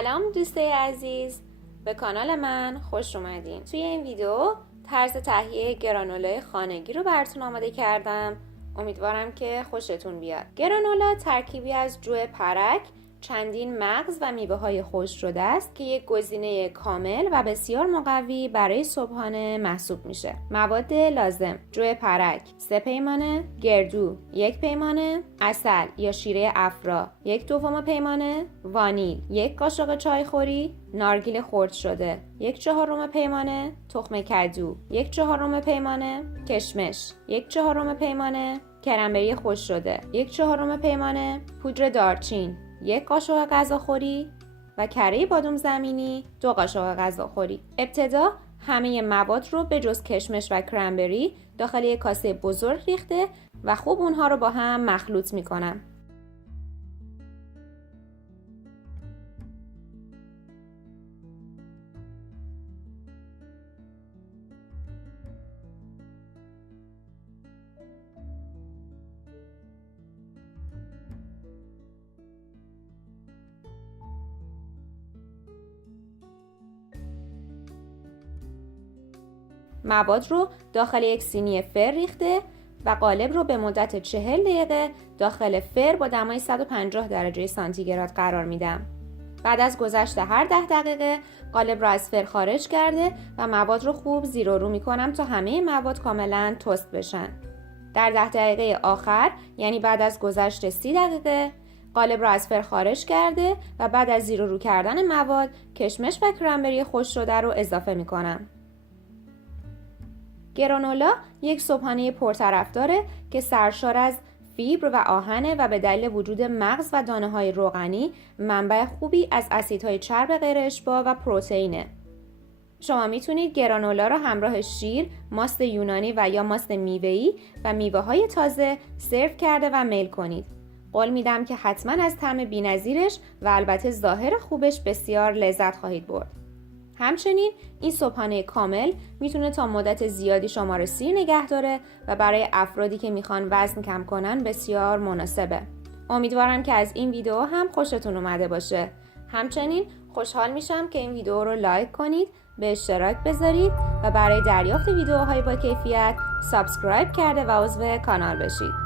سلام دوستای عزیز، به کانال من خوش اومدین. توی این ویدیو طرز تهیه گرانولای خانگی رو براتون آماده کردم. امیدوارم که خوشتون بیاد. گرانولا ترکیبی از جو پرک، چندین مغز و میوه‌های خشک شده است که یک گزینه کامل و بسیار مقوی برای صبحانه محسوب میشه. مواد لازم: جو پرک 3 پیمانه، گردو 1 پیمانه، عسل یا شیره افرا 1/2 پیمانه، وانیل 1 قاشق چایخوری، نارگیل خرد شده 1/4 پیمانه، تخم کدو 1/4 پیمانه، کشمش 1/4 پیمانه، کرنبری خشک شده 1/4 پیمانه، پودر دارچین 1 قاشق غذاخوری و کره بادام زمینی 2 قاشق غذاخوری. ابتدا همه مواد رو به جز کشمش و کرنبری داخل یک کاسه بزرگ ریخته و خوب اونها رو با هم مخلوط میکنم. مواد رو داخل یک سینی فر ریخته و قالب رو به مدت 40 دقیقه داخل فر با دمای 150 درجه سانتیگراد قرار میدم. بعد از گذشت هر 10 دقیقه قالب رو از فر خارج کرده و مواد رو خوب زیر و رو میکنم تا همه مواد کاملا تست بشن. در 10 دقیقه آخر، یعنی بعد از گذشت 30 دقیقه، قالب رو از فر خارج کرده و بعد از زیر و رو کردن مواد کشمش و کرنبری خشک شده رو اضافه میکنم. گرانولا یک صبحانه پرطرفداره که سرشار از فیبر و آهنه و به دلیل وجود مغز و دانه‌های روغنی منبع خوبی از اسیدهای چرب غیر اشباع و پروتئینه. شما میتونید گرانولا رو همراه شیر، ماست یونانی و یا ماست میوه‌ای و میوه‌های تازه سرو کرده و میل کنید. قول میدم که حتما از طعم بی‌نظیرش و البته ظاهر خوبش بسیار لذت خواهید برد. همچنین این صبحانه کامل میتونه تا مدت زیادی شما رو سیر نگه داره و برای افرادی که میخوان وزن کم کنن بسیار مناسبه. امیدوارم که از این ویدیو هم خوشتون اومده باشه. همچنین خوشحال میشم که این ویدیو رو لایک کنید، به اشتراک بذارید و برای دریافت ویدیوهای با کیفیت سابسکرایب کرده و عضو کانال بشید.